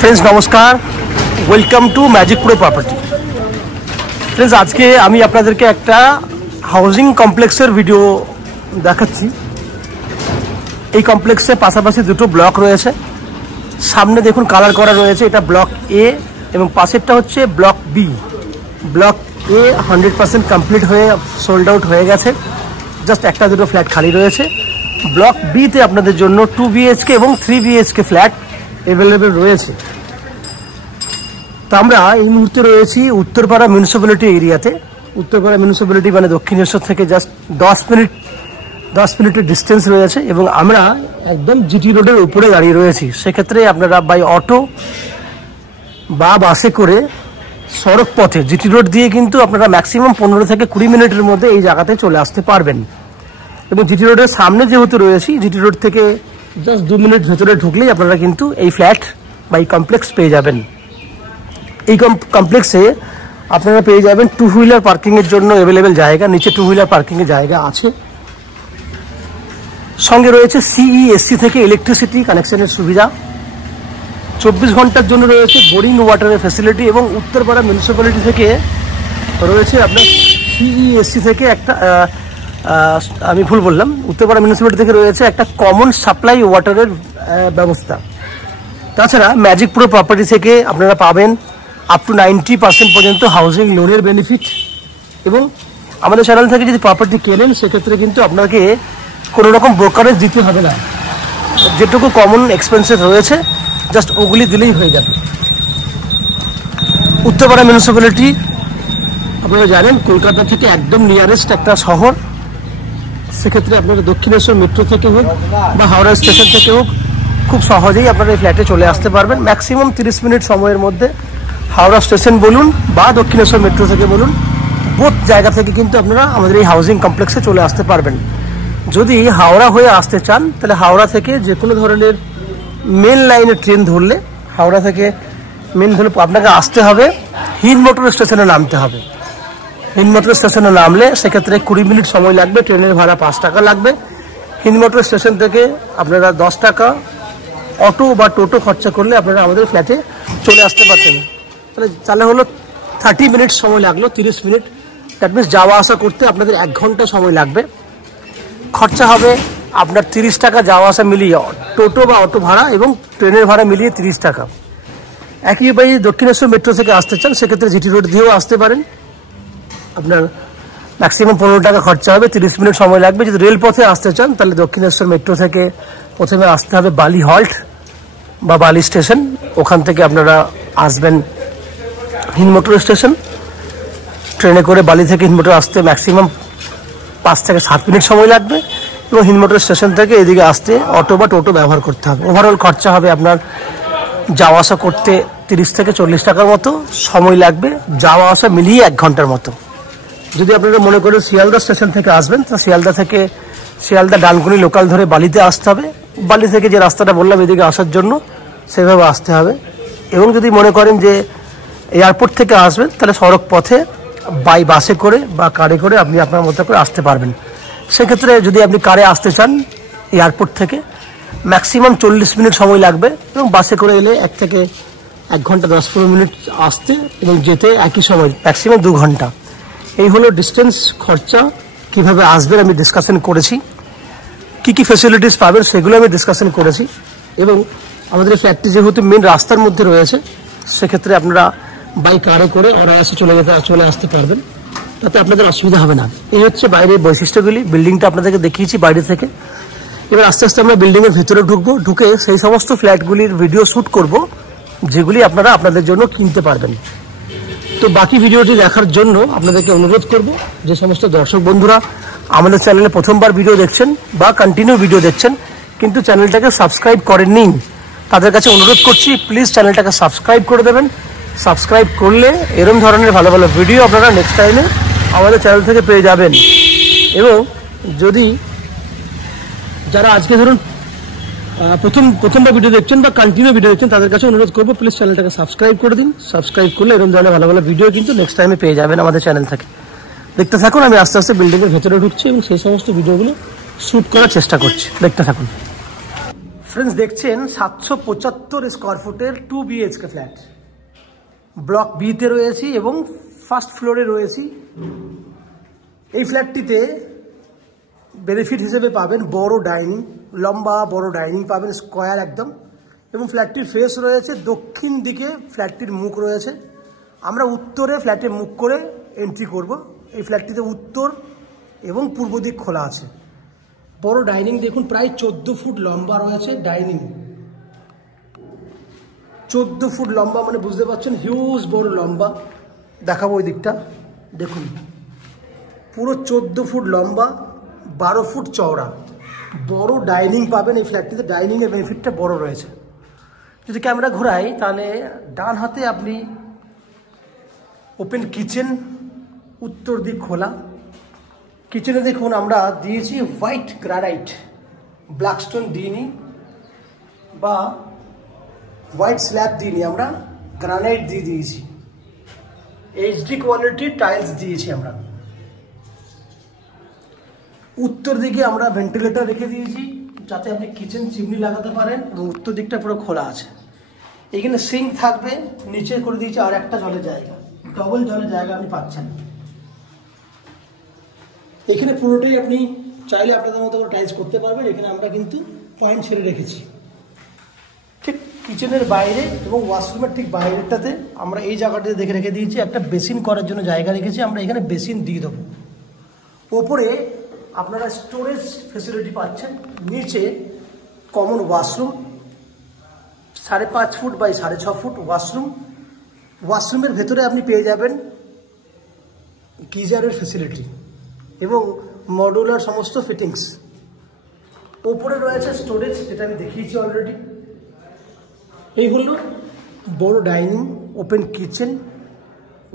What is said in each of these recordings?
Friends नमस्कार, welcome to magic pro property. Friends आज के आमी आपनादेरके एकटा हाउसिंग कमप्लेक्सर भिडियो देखाচ্ছি। এই কমপ্লেক্সে পাশাপাশি দুটো ব্লক রয়েছে। সামনে দেখুন কালার করা রয়েছে, এটা ব্লক এ এবং পাশেরটা হচ্ছে block B. Block A 100% complete হয়ে সোল্ড আউট হয়ে গেছে, জাস্ট একটা দুটো ফ্ল্যাট খালি রয়েছে। ব্লক বি তে আপনাদের জন্য 2 BHK এবং 3 BHK ফ্ল্যাট अवेलेबल রয়েছে। তো আমরা এই মুহূর্তে রয়েছি উত্তরপাড়া মিউনিসিপ্যালিটি এরিয়াতে। উত্তরপাড়া মিউনিসিপ্যালিটি মানে দক্ষিণেশ্বর থেকে জাস্ট 10 মিনিটের ডিস্টেন্স রয়েছে এবং আমরা একদম জিটি রোডের উপরে দাঁড়িয়ে রয়েছি। সেক্ষেত্রে আপনারা বাই অটো বা বাসে করে সড়ক পথে জিটি রোড দিয়ে কিন্তু আপনারা ম্যাক্সিমাম 15 থেকে 20 মিনিটের মধ্যে এই জায়গাতে চলে আসতে পারবেন। এবং জিটি রোডের সামনে যেহেতু রয়েছি, জিটি রোড থেকে জাস্ট 2 মিনিট ভেতরে ঢুকলেই আপনারা কিন্তু এই ফ্ল্যাট বা এই কমপ্লেক্স পেয়ে যাবেন। এই কমপ্লেক্সে আপনারা পেয়ে যাবেন 2 হুইলার পার্কিংয়ের জন্য অ্যাভেলেবেল জায়গা, নিচে 2 হুইলার পার্কিংয়ের জায়গা আছে। সঙ্গে রয়েছে CESC থেকে ইলেকট্রিসিটি কানেকশনের সুবিধা, 24 ঘন্টার জন্য রয়েছে বোরিং ওয়াটারের ফ্যাসিলিটি এবং উত্তরপাড়া মিউনিসিপ্যালিটি থেকে রয়েছে আপনার CESC থেকে একটা আমি ভুল বললাম, উত্তরপাড়া মিউনিসিপ্যালিটি থেকে রয়েছে একটা কমন সাপ্লাই ওয়াটারের ব্যবস্থা। তাছাড়া ম্যাজিক প্রো প্রপার্টি থেকে আপনারা পাবেন আপ টু 90% পর্যন্ত হাউজিং লোনের বেনিফিট। এবং আমাদের চ্যানেল থেকে যদি প্রপার্টি কেনেন সেক্ষেত্রে কিন্তু আপনাকে কোনো রকম ব্রোকারেজ দিতে হবে না, যেটুকু কমন এক্সপেন্সেস রয়েছে জাস্ট ওগুলি দিলেই হয়ে যাবে। উত্তরপাড়া মিউনিসিপ্যালিটি আপনারা জানেন কলকাতা থেকে একদম নিয়ারেস্ট একটা শহর। সেক্ষেত্রে আপনারা দক্ষিণেশ্বর মেট্রো থেকে হোক বা হাওড়া স্টেশন থেকে হোক খুব সহজেই আপনারা এই ফ্ল্যাটে চলে আসতে পারবেন। ম্যাক্সিমাম 30 মিনিট সময়ের মধ্যে হাওড়া স্টেশন বলুন বা দক্ষিণেশ্বর মেট্রো থেকে বলুন, বোথ জায়গা থেকে কিন্তু আপনারা আমাদের এই হাউজিং কমপ্লেক্সে চলে আসতে পারবেন। যদি হাওড়া হয়ে আসতে চান তাহলে হাওড়া থেকে যে কোনো ধরনের মেন লাইনের ট্রেন ধরলে, হাওড়া থেকে মেন ধরে আপনাকে আসতে হবে হিন্দ মোটর স্টেশনে নামতে হবে। হিন্দ মোটর স্টেশনে নামলে সেক্ষেত্রে 20 মিনিট সময় লাগবে, ট্রেনের ভাড়া 5 টাকা লাগবে। হিন্দ মোটর স্টেশন থেকে আপনারা 10 টাকা অটো বা টোটো খরচা করলে আপনারা আমাদের ফ্ল্যাটে চলে আসতে পারতেন। তাহলে হলো 30 মিনিট সময় লাগলো, 30 মিনিট। দ্যাট মিনস যাওয়া আসা করতে আপনাদের 1 ঘন্টা সময় লাগবে। খরচা হবে আপনার 30 টাকা যাওয়া আসা মিলিয়ে, টোটো বা অটো ভাড়া এবং ট্রেনের ভাড়া মিলিয়ে 30 টাকা। একইভাবে দক্ষিণেশ্বর মেট্রো থেকে আসতে চান সেক্ষেত্রে জিটি রোড দিয়েও আসতে পারেন, আপনার ম্যাক্সিমাম 15 টাকা খরচা হবে, 30 মিনিট সময় লাগবে। যদি রেলপথে আসতে চান তাহলে দক্ষিণেশ্বর মেট্রো থেকে প্রথমে আসতে হবে বালি হল্ট বা বালি স্টেশন, ওখান থেকে আপনারা আসবেন হিন্দ মোটর স্টেশন। ট্রেনে করে বালি থেকে হিন্দ মোটর আসতে ম্যাক্সিমাম 5 থেকে 7 মিনিট সময় লাগবে এবং হিন্দ মোটর স্টেশন থেকে এদিকে আসতে অটো বা টোটো ব্যবহার করতে হবে। ওভারঅল খরচা হবে আপনার যাওয়া আসা করতে 30 থেকে 40 টাকার মতো সময় লাগবে, যাওয়া আসা মিলিয়ে 1 ঘন্টার মতো। যদি আপনারা মনে করেন শিয়ালদা স্টেশন থেকে আসবেন তো শিয়ালদা ডানকুনি লোকাল ধরে বালিতে আসতে হবে। বালি থেকে যে রাস্তাটা বললাম এদিকে আসার জন্য সেভাবে আসতে হবে। এবং যদি মনে করেন যে এয়ারপোর্ট থেকে আসবেন তাহলে সড়ক পথে বাই বাসে করে বা কারে করে আপনি আপনার মতো করে আসতে পারবেন। সেক্ষেত্রে যদি আপনি কারে আসতে চান এয়ারপোর্ট থেকে ম্যাক্সিমাম 40 মিনিট সময় লাগবে এবং বাসে করে এলে 1 থেকে 1 ঘন্টা 10-15 মিনিট আসতে এবং যেতে একই সময় ম্যাক্সিমাম 2 ঘন্টা। এই হলো ডিস্টেন্স, খরচা, কিভাবে আসবেন আমি ডিসকাশন করেছি, কি ফ্যাসিলিটিস পাবেন সেগুলো আমি ডিসকাশন করেছি। এবং আমাদের এই ফ্ল্যাটটি যেহেতু মেন রাস্তার মধ্যে রয়েছে সেক্ষেত্রে আপনারা বাই কারে করে অনায়াসে চলে আসতে পারবেন, তাতে আপনাদের অসুবিধা হবে না। এই হচ্ছে বাইরের বৈশিষ্ট্যগুলি। বিল্ডিংটা আপনাদেরকে দেখিয়েছি বাইরে থেকে। এবার আস্তে আস্তে আমরা বিল্ডিংয়ের ভেতরে ঢুকে সেই সমস্ত ফ্ল্যাটগুলির ভিডিও শ্যুট করব যেগুলি আপনারা আপনাদের জন্য কিনতে পারবেন। তো বাকি ভিডিওটি দেখার জন্য আপনাদেরকে অনুরোধ করব, যে সমস্ত দর্শক বন্ধুরা আমাদের চ্যানেলে প্রথমবার ভিডিও দেখছেন বা কন্টিনিউ ভিডিও দেখছেন কিন্তু চ্যানেলটাকে সাবস্ক্রাইব করেননি, তাদের কাছে অনুরোধ করছি প্লিজ চ্যানেলটাকে সাবস্ক্রাইব করে দেবেন। সাবস্ক্রাইব করলে এরকম ধরনের ভালো ভালো ভিডিও আপনারা নেক্সট টাইমে আমাদের চ্যানেল থেকে পেয়ে যাবেন। এবং যদি যারা আজকে ধরুন প্রথমবার ভিডিও দেখছেন বা কন্টিনিউ ভিডিও দেখছেন তাদের কাছে অনুরোধ করবো প্লিজ চ্যানেলটাকে সাবস্ক্রাইব করে দিন। সাবস্ক্রাইব করলে এরকম ধরনের ভালো ভালো ভিডিও কিন্তু নেক্সট টাইমে পেয়ে যাবেন আমাদের চ্যানেল থেকে। দেখতে থাকুন, আমি আস্তে আস্তে বিল্ডিংয়ের ভেতরে ঢুকছি এবং সেই সমস্ত ভিডিওগুলো শ্যুট করার চেষ্টা করছি, দেখতে থাকুন। ফ্রেন্ডস দেখছেন 775 স্কোয়ার ফুটের 2 BHK ফ্ল্যাট। ব্লক বিতে রয়েছি এবং ফার্স্ট ফ্লোরে রয়েছি। এই ফ্ল্যাটটিতে বেনিফিট হিসেবে পাবেন বড় ডাইনিং, লম্বা বড় ডাইনিং পাবেন, স্কোয়ার একদম। এবং ফ্ল্যাটটির ফেস রয়েছে দক্ষিণ দিকে, ফ্ল্যাটটির মুখ রয়েছে। আমরা উত্তরে ফ্ল্যাটে মুখ করে এন্ট্রি করব। এই ফ্ল্যাটটিতে উত্তর এবং পূর্ব দিক খোলা আছে। বড় ডাইনিং দেখুন, প্রায় 14 ফুট লম্বা রয়েছে ডাইনিং। 14 ফুট লম্বা মানে বুঝতে পারছেন হিউজ বড় লম্বা। দেখাবো ওই দিকটা, দেখুন পুরো 14 ফুট লম্বা, 12 ফুট চওড়া বড় ডাইনিং পাবেন এই ফ্ল্যাটটিতে। ডাইনিংয়ের বেনিফিটটা বড় রয়েছে। যদি ক্যামেরা ঘোরাই তাহলে ডান হাতে আপনি ওপেন কিচেন, উত্তর দিক খোলা। কিচেনে দেখুন আমরা দিয়েছি হোয়াইট গ্রানাইট, ব্ল্যাকস্টোন দিইনি বা হোয়াইট স্ল্যাব দিইনি, আমরা গ্রানাইট দিয়ে দিয়েছি। HD কোয়ালিটির টাইলস দিয়েছি আমরা। উত্তর দিকে আমরা ভেন্টিলেটর রেখে দিয়েছি যাতে আপনি কিচেন চিমনি লাগাতে পারেন এবং উত্তর দিকটা পুরো খোলা আছে। এখানে সিঙ্ক থাকবে, নিচে করে দিয়েছি আর একটা জলের জায়গা, ডবল জলের জায়গা আপনি পাচ্ছেন। এখানে পুরোটাই আপনি চাইলে আপনাদের মতো করে টাইলস করতে পারবেন। এখানে আমরা কিন্তু পয়েন্ট ছেড়ে রেখেছি। ঠিক কিচেনের বাইরে এবং ওয়াশরুমের ঠিক বাইরেটাতে আমরা এই জায়গাটাতে দেখে রেখে দিয়েছি একটা বেসিন করার জন্য জায়গা রেখেছি। আমরা এখানে বেসিন দিয়ে দেবো। ওপরে আপনারা স্টোরেজ ফেসিলিটি পাচ্ছেন। নিচে common washroom, 5.5 foot by 6.5 foot washroom. ওয়াশরুমের ভেতরে আপনি পেয়ে যাবেন গিজারের ফেসিলিটি এবং মডুলার সমস্ত ফিটিংস। ওপরে রয়েছে স্টোরেজ, যেটা আমি দেখিয়েছি অলরেডি। এই হলো বড় ডাইনিং, ওপেন কিচেন,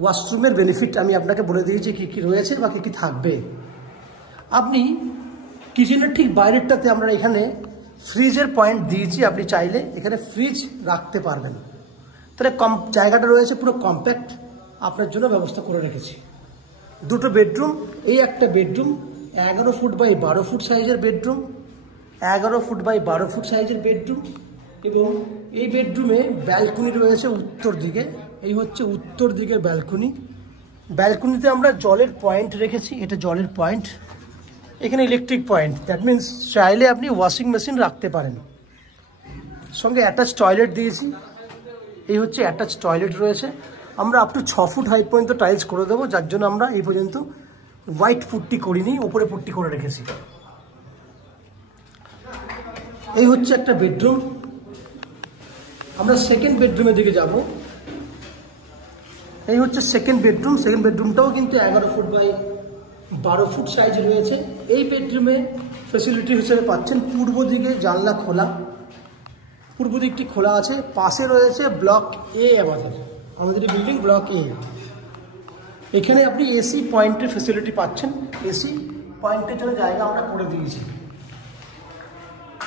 ওয়াশরুমের বেনিফিট আমি আপনাকে বলে দিয়েছি কী কী রয়েছে বা কী কী থাকবে। আপনি কিচেনের ঠিক বাইরেরটাতে আমরা এখানে ফ্রিজের পয়েন্ট দিয়েছি। আপনি চাইলে এখানে ফ্রিজ রাখতে পারবেন। তাহলে জায়গাটা রয়েছে পুরো কম্প্যাক্ট, আপনার জন্য ব্যবস্থা করে রেখেছি। দুটো বেডরুম, এই একটা বেডরুম 11 ফুট বাই 12 ফুট সাইজের বেডরুম, 11 ফুট বাই 12 ফুট সাইজের বেডরুম। এবং এই বেডরুমে ব্যালকনি রয়েছে উত্তর দিকে। এই হচ্ছে উত্তর দিকের ব্যালকনি। ব্যালকনিতে আমরা জলের পয়েন্ট রেখেছি, এটা জলের পয়েন্ট। এখানে ইলেকট্রিক পয়েন্ট, দ্যাট মিনস চাইলে আপনি ওয়াশিং মেশিন রাখতে পারেন। সঙ্গে অ্যাটাচ টয়লেট দিয়েছি। এই হচ্ছে অ্যাটাচ টয়লেট রয়েছে। আমরা আপ টু 6 ফুট হাইট পর্যন্ত টাইলস করে দেবো, যার জন্য আমরা এই পর্যন্ত হোয়াইট পুট্টি করিনি, উপরে পুট্টি করে রেখেছি। এই হচ্ছে একটা বেডরুম। আমরা সেকেন্ড বেডরুমের দিকে যাব। এই হচ্ছে সেকেন্ড বেডরুম। সেকেন্ড বেডরুমটাও কিন্তু 11 ফুট বাই 12 ফুট সাইজ রয়েছে। এই বেডরুমে ফেসিলিটি হিসেবে পাচ্ছেন পূর্ব দিকে জানলা খোলা, পূর্ব দিকটি খোলা আছে। পাশে রয়েছে ব্লক এ, আমাদের বিল্ডিং ব্লক এ। এখানে আপনি এসি পয়েন্টের ফেসিলিটি পাচ্ছেন। এসি পয়েন্টের জন্য জায়গা আমরা করে দিয়েছি।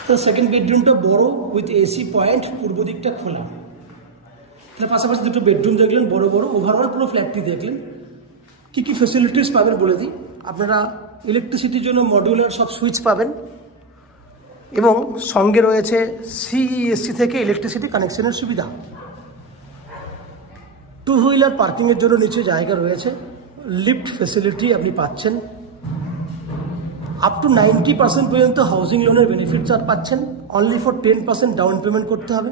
তো সেকেন্ড বেডরুমটা বড় উইথ এসি পয়েন্ট, পূর্ব দিকটা খোলা। তার পাশাপাশি দুটো বেডরুম দেখলেন বড় বড়। ওভারঅল পুরো ফ্ল্যাটটি দেখলেন। কী কী ফেসিলিটিস পাবেন বলে দিই। আপনারা ইলেকট্রিসিটির জন্য মডিউলার সব সুইচ পাবেন এবং সঙ্গে রয়েছে CESC থেকে ইলেকট্রিসিটি কানেকশনের সুবিধা। 2 হুইলার পার্কিংয়ের জন্য নিচে জায়গা রয়েছে। লিফট ফেসিলিটি আপনি পাচ্ছেন। আপ টু 90% পর্যন্ত হাউজিং লোনের বেনিফিট পাচ্ছেন। অনলি ফর 10% ডাউন পেমেন্ট করতে হবে।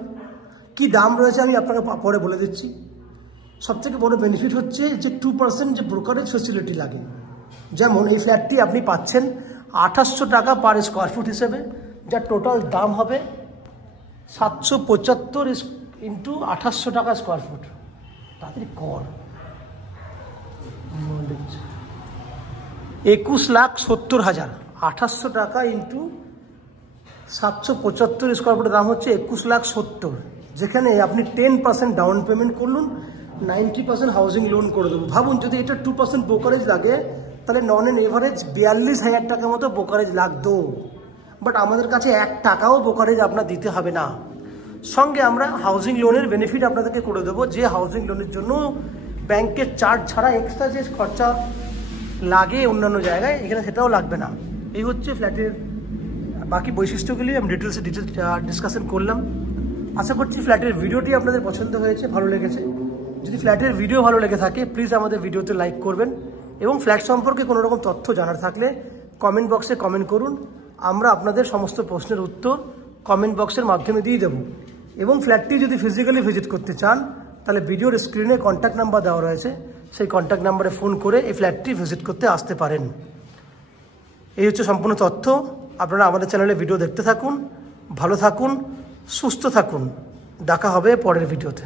কি দাম রয়েছে আমি আপনাকে পরে বলে দিচ্ছি। সবথেকে বড় বেনিফিট হচ্ছে যে 2% যে ব্রোকারেজ ফেসিলিটি লাগে। যেমন এই ফ্ল্যাটটি আপনি পাচ্ছেন 2800 টাকা পার স্কোয়ার ফুট হিসেবে, যার টোটাল দাম হবে 775 ইন্টু 2800 টাকা স্কোয়ার ফুট। তাড়াতাড়ি কর, 21,70,000। 2800 টাকা ইন্টু 775 স্কোয়ার ফুটের দাম হচ্ছে 21,70,000। যেখানে আপনি 10% ডাউন পেমেন্ট করলুন, 90% হাউজিং লোন করে দেবো। ভাবুন যদি এটা 2% ব্রোকারেজ লাগে তাহলে নন এন এভারেজ 42,000 টাকার মতো ব্রোকারেজ লাগতো। বাট আমাদের কাছে 1 টাকাও ব্রোকারেজ আপনার দিতে হবে না। সঙ্গে আমরা হাউজিং লোনের বেনিফিট আপনাদেরকে করে দেবো, যে হাউজিং লোনের জন্য ব্যাংকের চার্জ ছাড়া এক্সট্রা যে খরচা লাগে অন্যান্য জায়গায়, এখানে সেটাও লাগবে না। এই হচ্ছে ফ্ল্যাটের বাকি বৈশিষ্ট্যগুলি আমি ডিটেলস ডিসকাশন করলাম। আশা করছি ফ্ল্যাটের ভিডিওটি আপনাদের পছন্দ হয়েছে, ভালো লেগেছে। যদি ফ্ল্যাটের ভিডিও ভালো লেগে থাকে প্লিজ আমাদের ভিডিওতে লাইক করবেন, এবং ফ্ল্যাট সম্পর্কে কোনো রকম তথ্য জানার থাকলে কমেন্ট বক্সে কমেন্ট করুন। আমরা আপনাদের সমস্ত প্রশ্নের উত্তর কমেন্ট বক্সের মাধ্যমে দিয়ে দেবো। এবং ফ্ল্যাটটি যদি ফিজিক্যালি ভিজিট করতে চান তাহলে ভিডিওর স্ক্রিনে কন্ট্যাক্ট নাম্বার দেওয়া রয়েছে, সেই কন্ট্যাক্ট নাম্বারে ফোন করে এই ফ্ল্যাটটি ভিজিট করতে আসতে পারেন। এই হচ্ছে সম্পূর্ণ তথ্য। আপনারা আমাদের চ্যানেলে ভিডিও দেখতে থাকুন, ভালো থাকুন, সুস্থ থাকুন। দেখা হবে পরের ভিডিওতে।